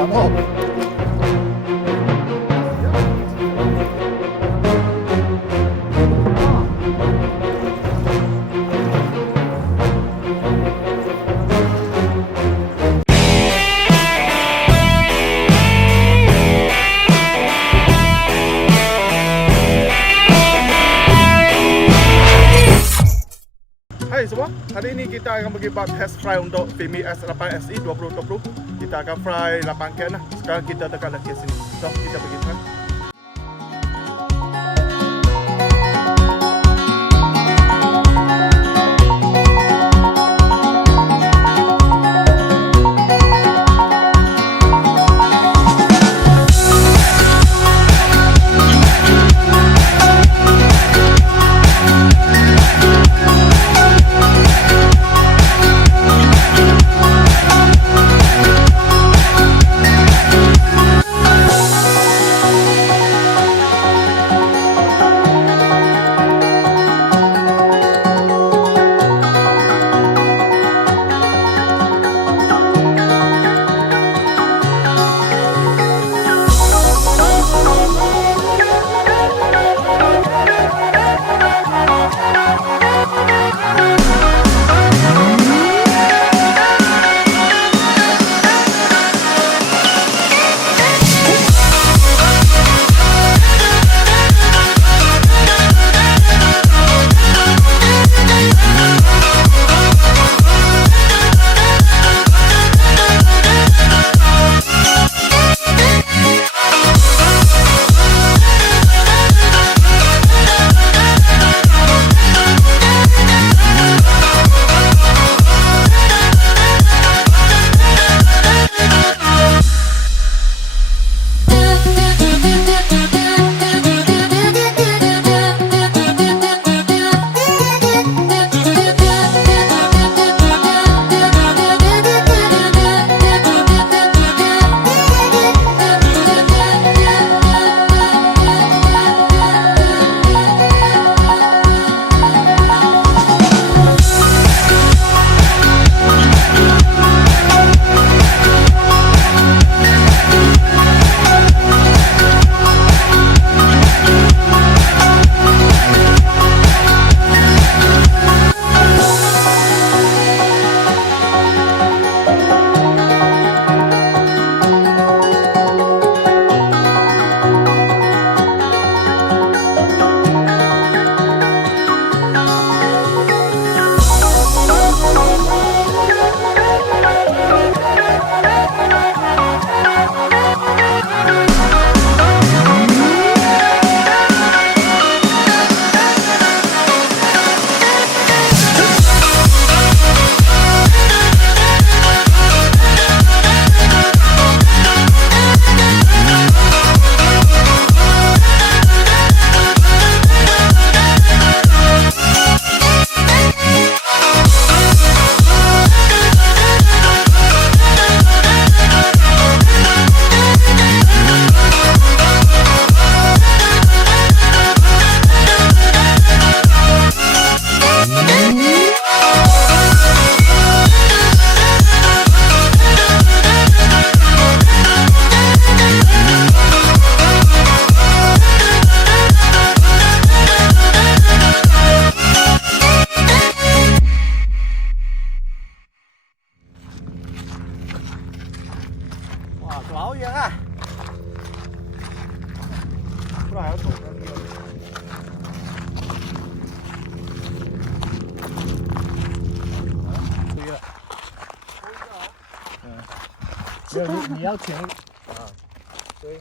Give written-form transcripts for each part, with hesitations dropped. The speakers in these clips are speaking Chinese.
完后。Hai semua, hari ini kita akan pergi buat test fry untuk Fimi X8Se 2020. Kita akan fry 8 can lah. Sekarang kita tekan lagi sini. So, kita pergi try. Lão vậy à? Cái này nó tụt ra nhiều. Đây ạ. Giờ你要钱啊？对，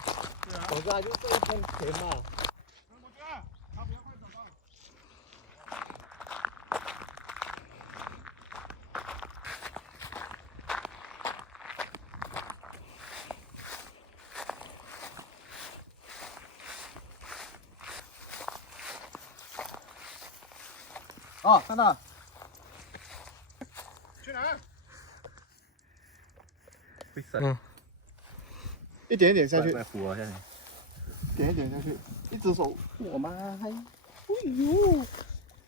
我知道，就这一分钱嘛。哦，看到。去哪？会闪。一点一点下去。快活下去。点一点下去，一只手。我妈还，哎呦，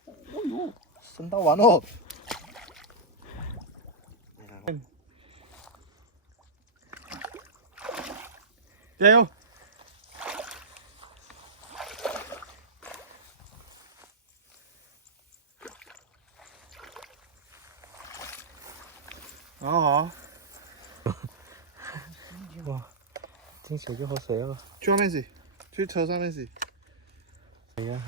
哎呦，伸到完哦。加油！好好。哇，进水就喝水了。去外面洗，去车上面洗。对呀。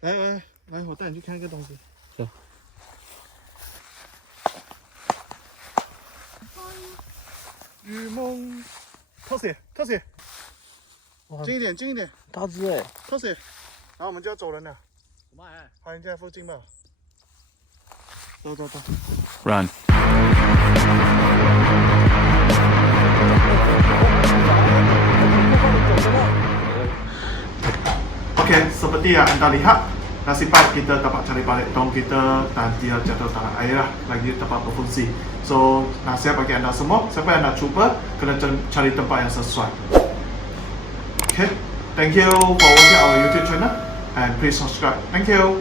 来，我带你去看一个东西。行。雨梦，脱鞋，近一点，大只哎！脱鞋，然后我们就要走人了。好，你在附近吧。走。Run. Okey, seperti yang anda lihat, nasib baik kita dapat cari balik dom kita dan dia jatuh dalam air lah, lagi dapat berfungsi. So, nasihat bagi anda semua, siapa yang nak cuba, kena cari tempat yang sesuai. Okay, thank you for watching our YouTube channel and please subscribe. Thank you.